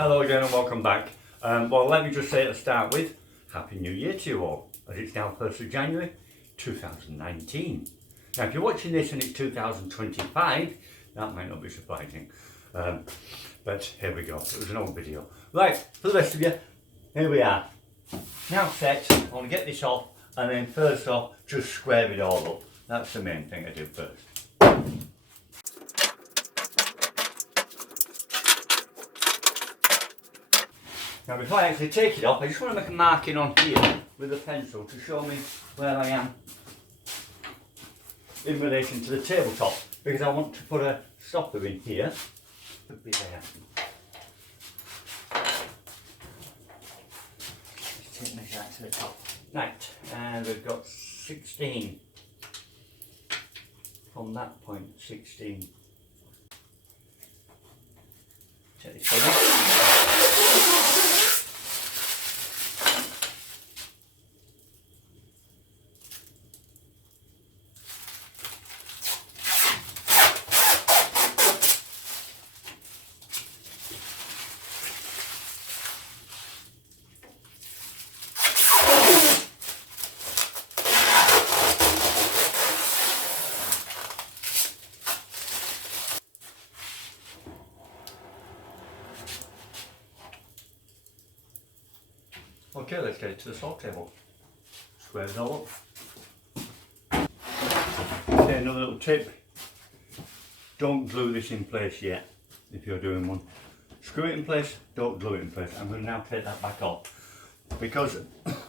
Hello again and welcome back. Well, let me just say to start with, Happy New Year to you all, as it's now 1st of January 2019. Now if you're watching this and it's 2025, that might not be surprising. But here we go, it was an old video. Right, for the rest of you, here we are. Now set, I want to get this off and then first off, just square it all up. That's the main thing I do first. Now before I actually take it off, I just want to make a marking on here with a pencil to show me where I am in relation to the tabletop, because I want to put a stopper in here. Could be there. Let's take this out to the top. Right, and we've got 16 from that point, 16. Take this one. Okay, let's get it to the salt table. Square it all up. Okay, another little tip. Don't glue this in place yet if you're doing one. Screw it in place, don't glue it in place. I'm going to now take that back off because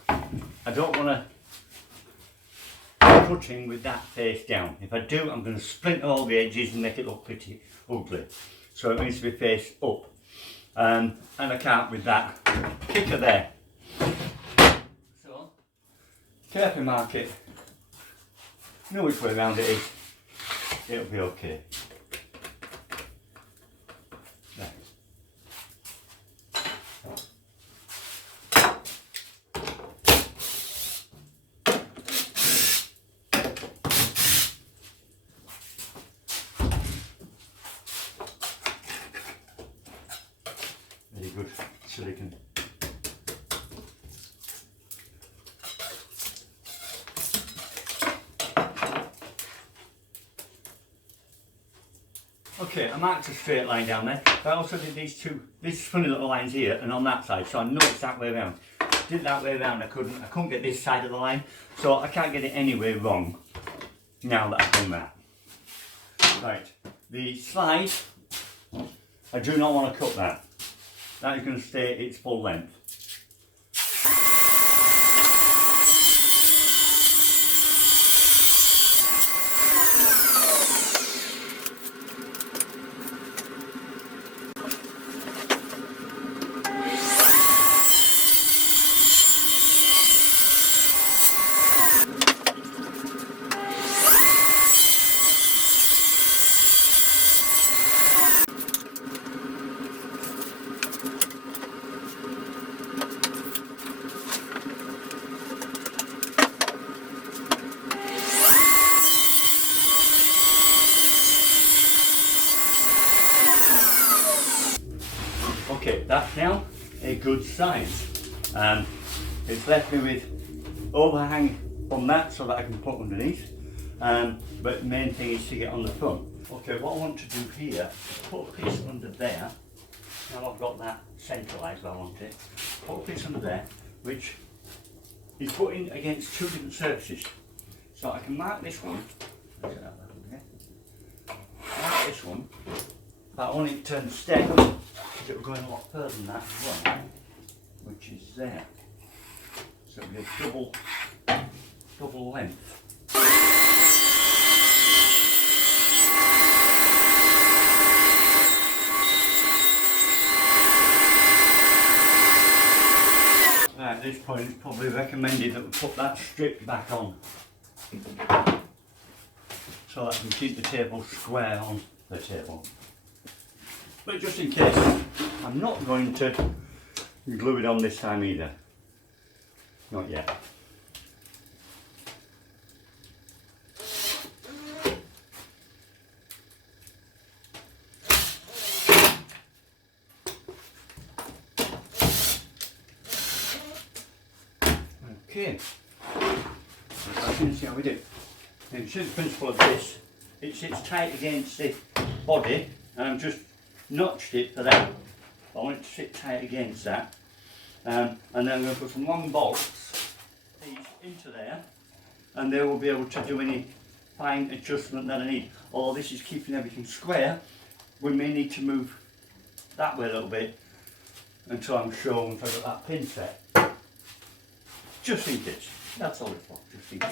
I don't want to cut in with that face down. If I do, I'm going to splinter all the edges and make it look pretty ugly. So it needs to be face up. And I can't with that kicker there. So, carefully mark it, know which way around it is, it'll be okay. There. Very good silicone. Okay, I marked a straight line down there, but I also did these funny little lines here and on that side, so I know it's that way around. Did that way around, I couldn't get this side of the line, so I can't get it any way wrong now that I've done that. Right, the slide, I do not want to cut that. That is going to stay its full length. Okay, that's now a good size. It's left me with overhang from that so that I can put underneath. But the main thing is to get on the front. Okay, what I want to do here is put a piece under there. Now I've got that centralised where I want it. Put a piece under there, which is putting against two different surfaces. So I can mark this one. Mark this one. But I want it to turn stem. It will go in a lot further than that as well, which is there. So it'll be a double length. At this point it's probably recommended that we put that strip back on so that I can keep the table square on the table. But just in case, I'm not going to glue it on this time either. Not yet. Okay, I can see how we do. And the principle of this, it sits tight against the body, and I've just notched it for that. I want it to sit tight against that. And then I'm going to put some long bolts into there, and they will be able to do any fine adjustment that I need. Although this is keeping everything square, we may need to move that way a little bit until I'm sure once I've got that pin set. Just in case. That's all it's for, just in case.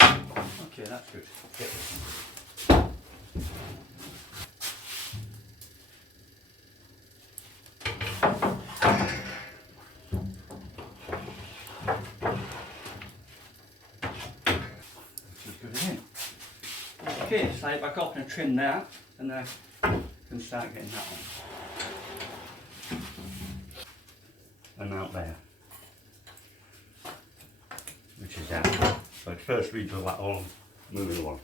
Okay, that's good. Get this one. Okay, slide it back up and trim that, and then I can start getting that on. And out there, which is that. So I'd first redo that all, moving along.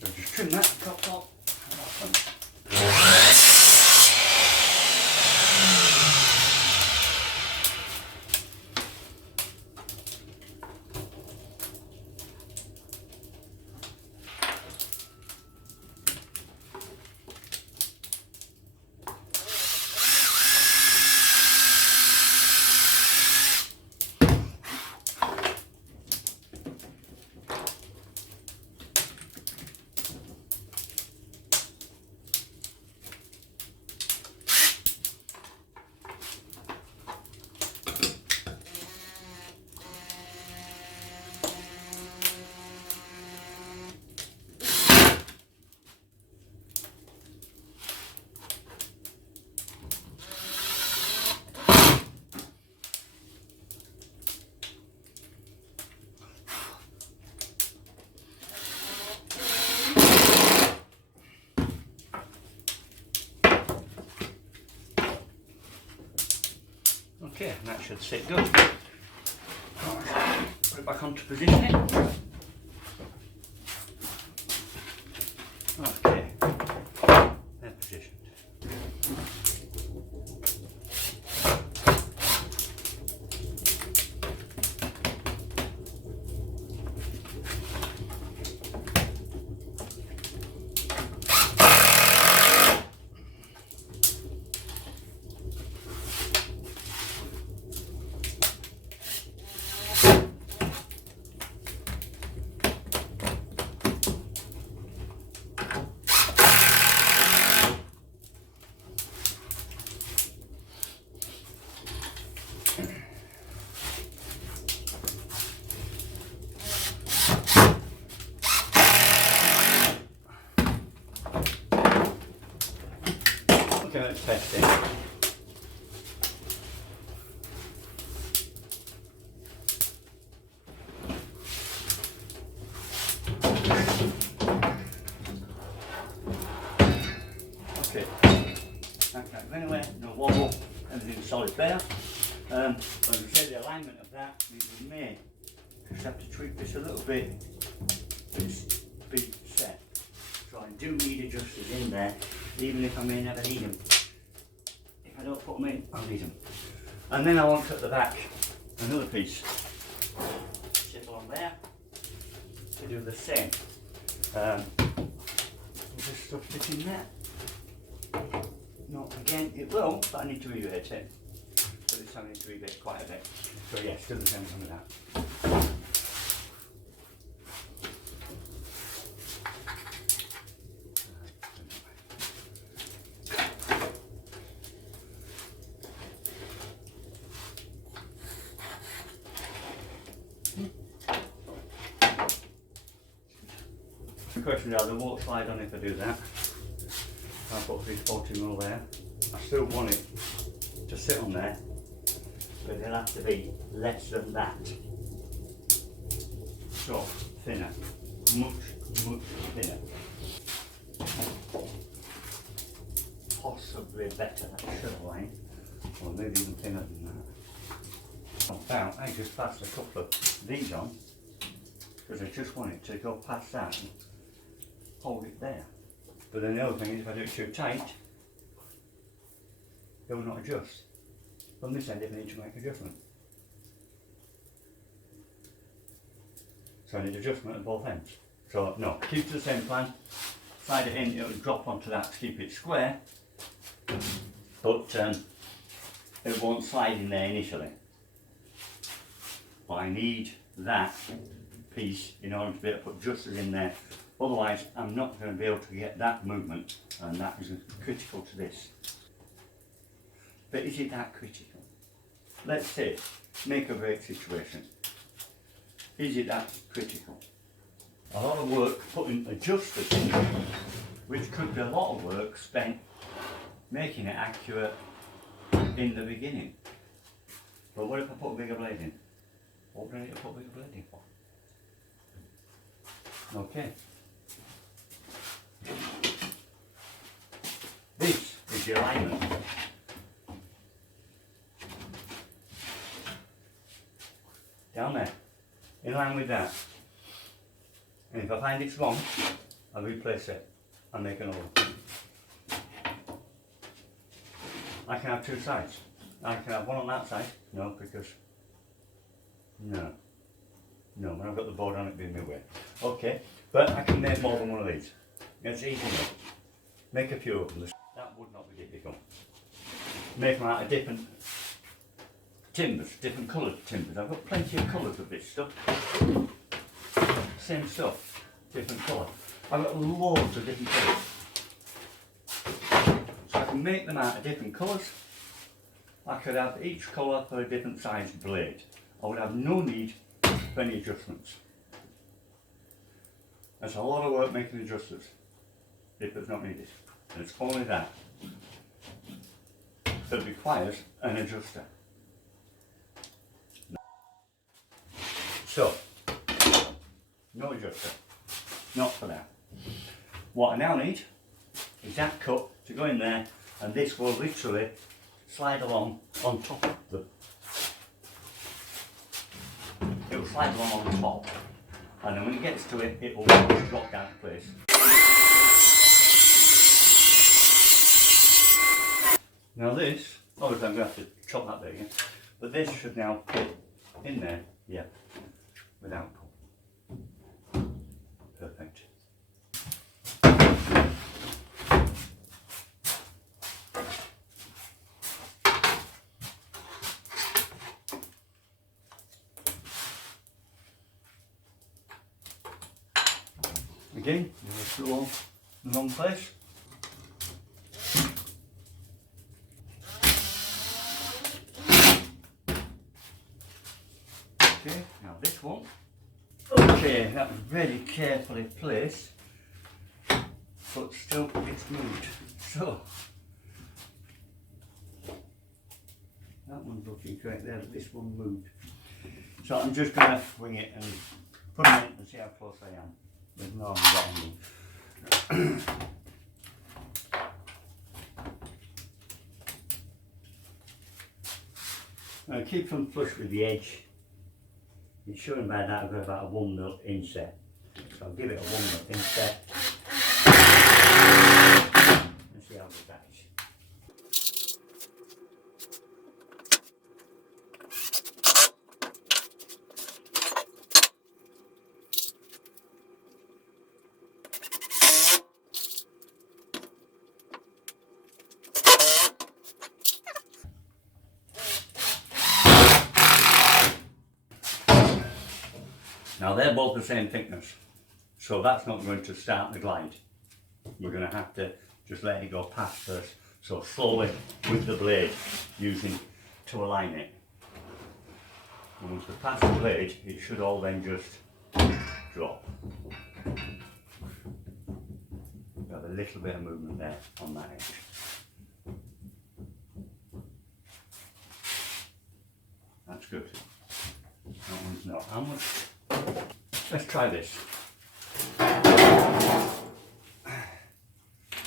So just trim that top. Okay, and that should sit good. Put it back onto position it. Okay, they're positioned. Okay, let's test it. Okay, that can't go anywhere, no wobble, everything's solid there. But as I say, the alignment of that means we may just have to tweak this a little bit. It's big set. So I do need adjusters in there, even if I may never need them. If I don't put them in, I'll need them. And then I want at the back another piece. Sit along there to do the same. Will this stuff fit in there? No, again, it will, but I need to rebate it. So this time I need to rebate quite a bit. So yes, do the same thing with that. The question is, they won't slide on if I do that. I'll put 340mm there. I still want it to sit on there, but it'll have to be less than that. So, thinner. Much thinner. Possibly better, that should line. Or maybe even thinner than that. Now, I just passed a couple of these on, because I just want it to go past that and hold it there. But then the other thing is, if I do it too tight, it will not adjust. From this end, it needs to make adjustment. So I need adjustment at both ends. So no, keep to the same plan, slide it in, it'll drop onto that to keep it square, but it won't slide in there initially. But I need that piece in order to be able to put adjusters in there, otherwise I'm not going to be able to get that movement, and that is critical to this. But is it that critical? Let's say, make or break situation. Is it that critical? A lot of work putting adjusters in, which could be a lot of work spent making it accurate in the beginning. But what if I put a bigger blade in? What do I need to put a bigger blade in for? Okay. This is the alignment. Down there, in line with that. And if I find it's wrong, I'll replace it and make another one. I can have two sides. I can have one on that side. No, because no, when I've got the board on it being my way. Okay, but I can make more than one of these. It's easy enough. Make a few of them. That would not be difficult. Make them out of different timbers, different coloured timbers. I've got plenty of colours of this stuff. Same stuff, different colour. I've got loads of different colours. So I can make them out of different colours. I could have each colour for a different sized blade. I would have no need for any adjustments. That's a lot of work making adjusters if it's not needed. And it's only that that requires an adjuster. So, no adjuster, not for that. What I now need is that cut to go in there, and this will literally slide along on top of the. It will slide along on top, and then when it gets to it, it will drop down in place. Now this, obviously I'm going to have to chop that bit again, but this should now fit in there, yeah, without pull. Perfect. Again, you're still on the wrong place. Okay, now this one. Okay, that was really carefully placed, but still it's moved. So, that one's looking correct there, but this one moved. So I'm just going to wing it and put it in and see how close I am. There's no wrong. Now keep them flush with the edge. It's showing by that I've got about a 1 mil inset. So I'll give it a 1 mil inset and see how good that is. Now they're both the same thickness, so that's not going to start the glide. We're going to have to just let it go past first, so slowly with the blade using to align it. And once we pass the blade, it should all then just drop. We have a little bit of movement there on that edge. That's good. That one's not. How much? Let's try this.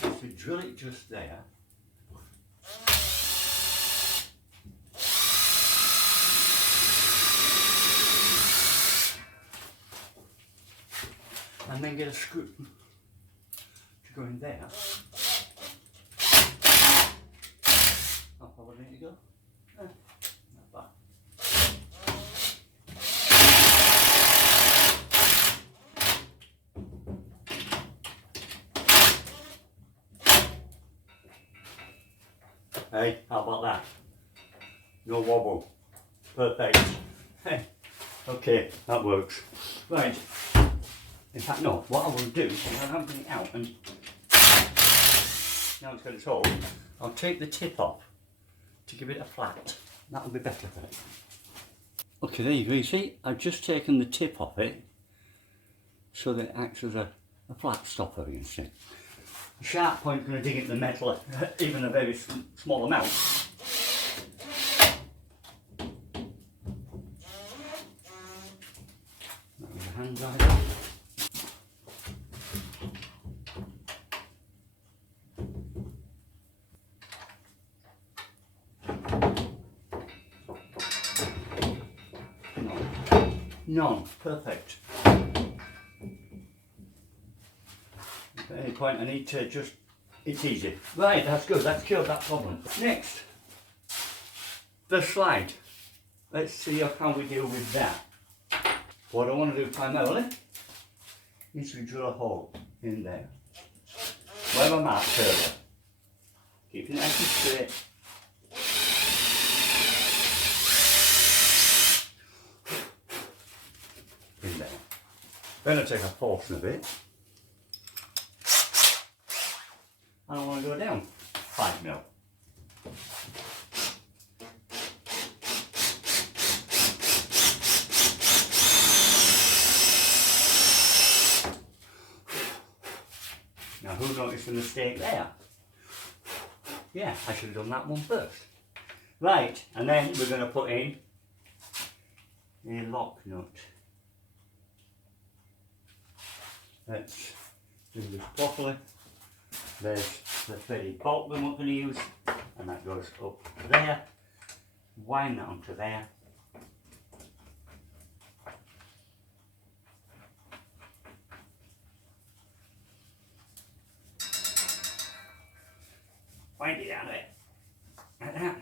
If we drill it just there, and then get a screw to go in there, how far would it need to go? Not bad. Hey, how about that? No wobble. Perfect. Hey, okay, that works. Right. In fact, no, what I will do is I'll bring it out and now it's got its hole. I'll take the tip off to give it a flat. That'll be better for it. Okay, there you go. You see, I've just taken the tip off it so that it acts as a flat stopper against it. The sharp point's going to dig into the metal, even a very small amount. That was a hand drive. None. Perfect. At any point I need to just, it's easy. Right, that's good, that's cured that problem. Next, the slide. Let's see how we deal with that. What I want to do primarily is to drill a hole in there. Where I marked earlier. Keeping it nice and straight. In there. Then I take a portion of it and I want to go down 5 mil. Now who noticed the mistake there? Yeah, I should have done that one first. Right, and then we're going to put in a lock nut. Let's do this properly. There's the threaded bolt we're not going to use, and that goes up there. Wind that onto there. Wind it down there, like that.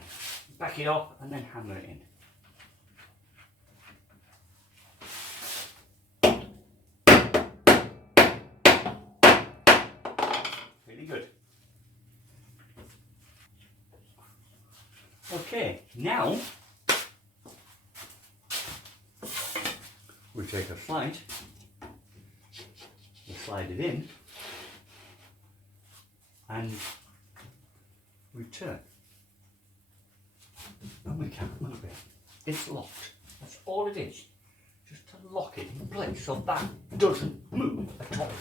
Back it off, and then hammer it in. Really good. Okay, now we take a slide, we slide it in, and we turn. And we can't move it. It's locked. That's all it is. Just to lock it in place so that doesn't move at all.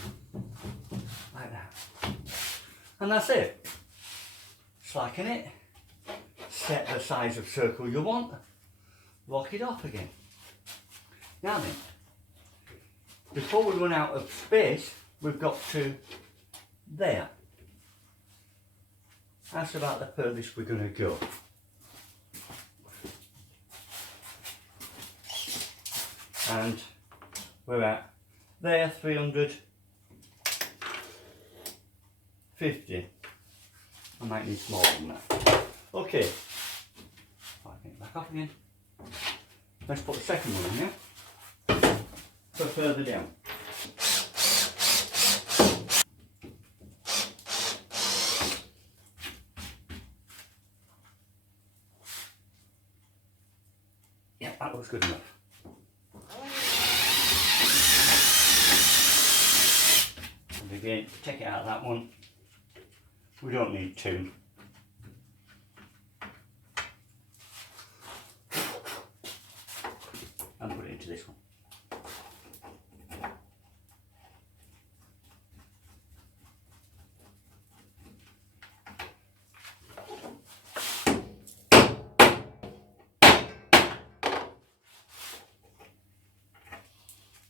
Like that. And that's it. Slacken it. Set the size of circle you want. Lock it off again. Now then, before we run out of space, we've got to there. That's about the furthest we're going to go. And we're at there, 350. I might need smaller than that. Okay, I'll get it back off again. Let's put the second one in there for further down. Yeah, that looks good enough. And again, take it out of that one. We don't need two. And put it into this one.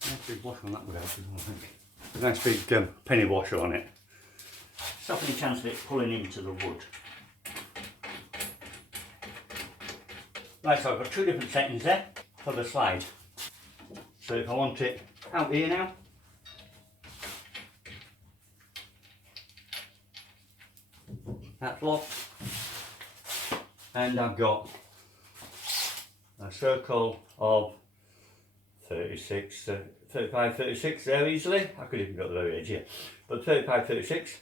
Nice big washer on that would help as well, I think. A nice big penny washer on it. Stop any chance of it pulling into the wood. Right, so I've got two different settings there for the slide. So if I want it out here now, that's locked, and I've got a circle of 36, 35, 36 there easily. I could even go to the very edge here, but 35, 36.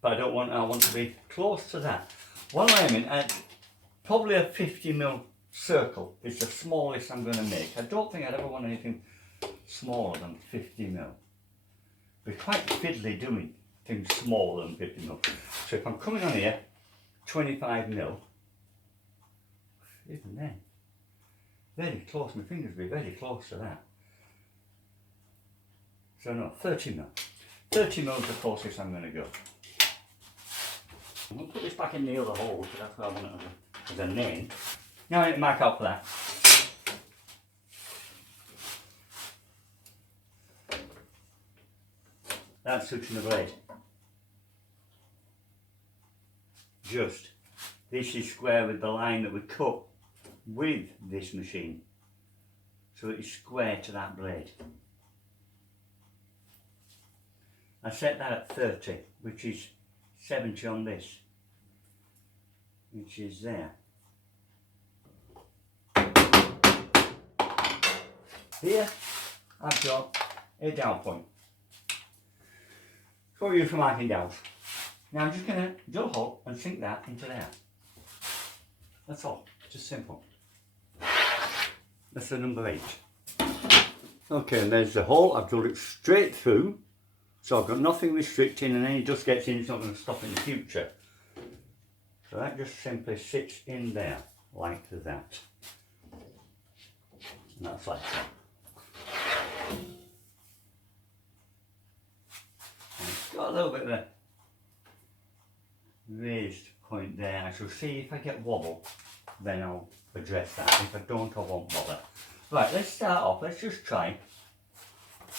But I want to be close to that. What I'm aiming at, probably a 50mm circle is the smallest I'm going to make. I don't think I'd ever want anything smaller than 50mm. We're quite fiddly doing things smaller than 50mm. So if I'm coming on here, 25mm, even then, very close, my fingers will be very close to that. So no, 30mm. 30mm is the closest I'm going to go. I'm going to put this back in the other hole, because that's what I want it as a name. Now I need to mark out for that. That's suction the blade. Just. This is square with the line that we cut with this machine. So it is square to that blade. I set that at 30, which is 70 on this, which is there. Here I've got a down point for you for marking downs. Now I'm just going to drill a hole and sink that into there. That's all, just simple. That's the number 8. Okay, and there's the hole. I've drilled it straight through, so I've got nothing restricting, and any dust gets in, it's not going to stop in the future. So that just simply sits in there like that. And that's like that. And it's got a little bit of a raised point there. I shall see if I get wobble, then I'll address that. If I don't, I won't bother. Right, let's start off. Let's just try,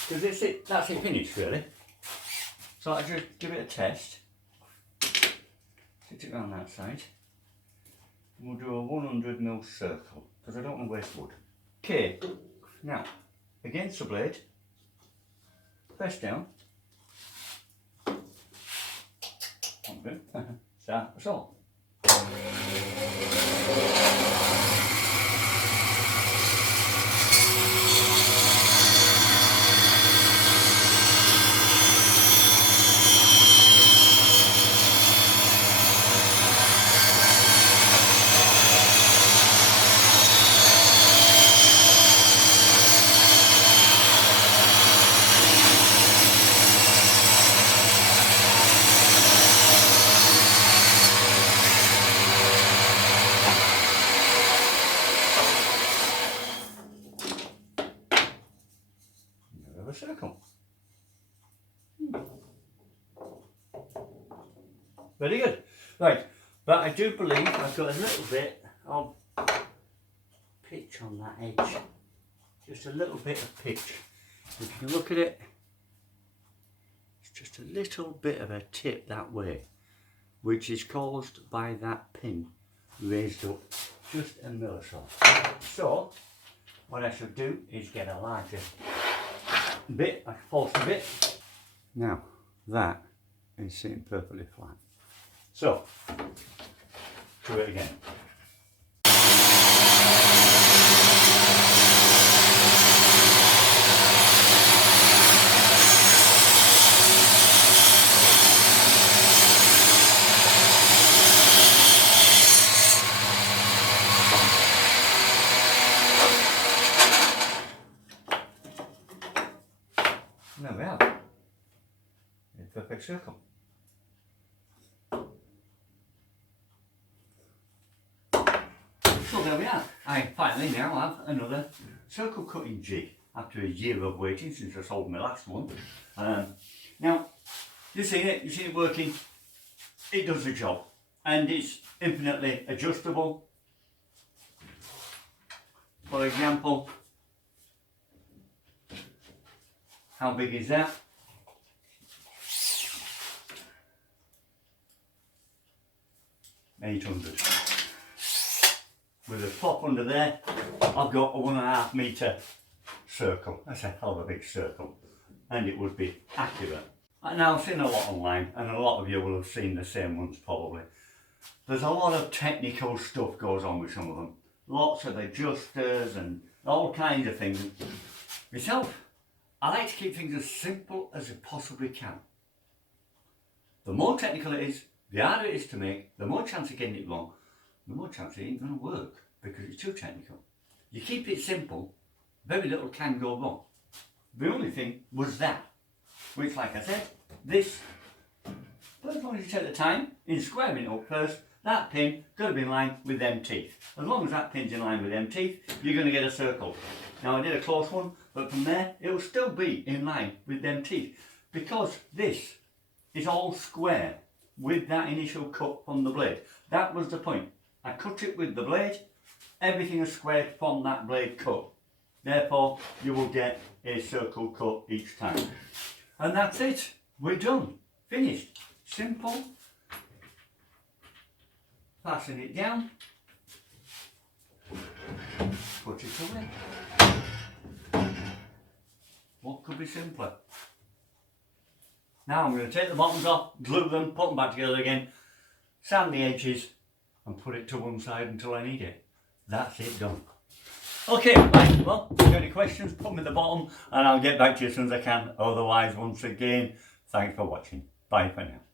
because that's it finished really. So I just give it a test. Sit it around that side. We'll do a 100mm circle, because I don't want to waste wood. Okay, now against the blade, press down. Okay. That's all. A circle. Very good. Right, but I do believe I've got a little bit of pitch on that edge. Just a little bit of pitch. If you look at it, it's just a little bit of a tip that way, which is caused by that pin raised up just a mil or so. So, what I should do is get a larger bit, a false bit. Now that is sitting perfectly flat. So, do it again. There we are, a perfect circle. So there we are. I finally now have another circle cutting jig after a year of waiting since I sold my last one. Now, you've seen it working. It does the job, and it's infinitely adjustable. For example, how big is that? $800. With a top under there, I've got a 1.5 metre circle. That's a hell of a big circle, and it would be accurate. Now I've seen a lot online, and a lot of you will have seen the same ones probably. There's a lot of technical stuff goes on with some of them. Lots of adjusters and all kinds of things. Myself, I like to keep things as simple as I possibly can. The more technical it is, The harder it is to make, the more chance of getting it wrong, the more chance it ain't going to work because it's too technical. You keep it simple, very little can go wrong. The only thing was that, which like I said, this, but as long as you take the time in squaring it up first, that pin got to be in line with them teeth. As long as that pin's in line with them teeth, you're going to get a circle. Now I did a close one, but from there it will still be in line with them teeth because this is all square with that initial cut from the blade. That was the point. I cut it with the blade, everything is squared from that blade cut. Therefore, you will get a circle cut each time. And that's it. We're done. Finished. Simple. Fasten it down. Put it away. What could be simpler? Now I'm going to take the bottoms off, glue them, put them back together again, sand the edges and put it to one side until I need it. That's it done. Okay, right, well, if you've got any questions, put them in the bottom and I'll get back to you as soon as I can. Otherwise, once again, thanks for watching. Bye for now.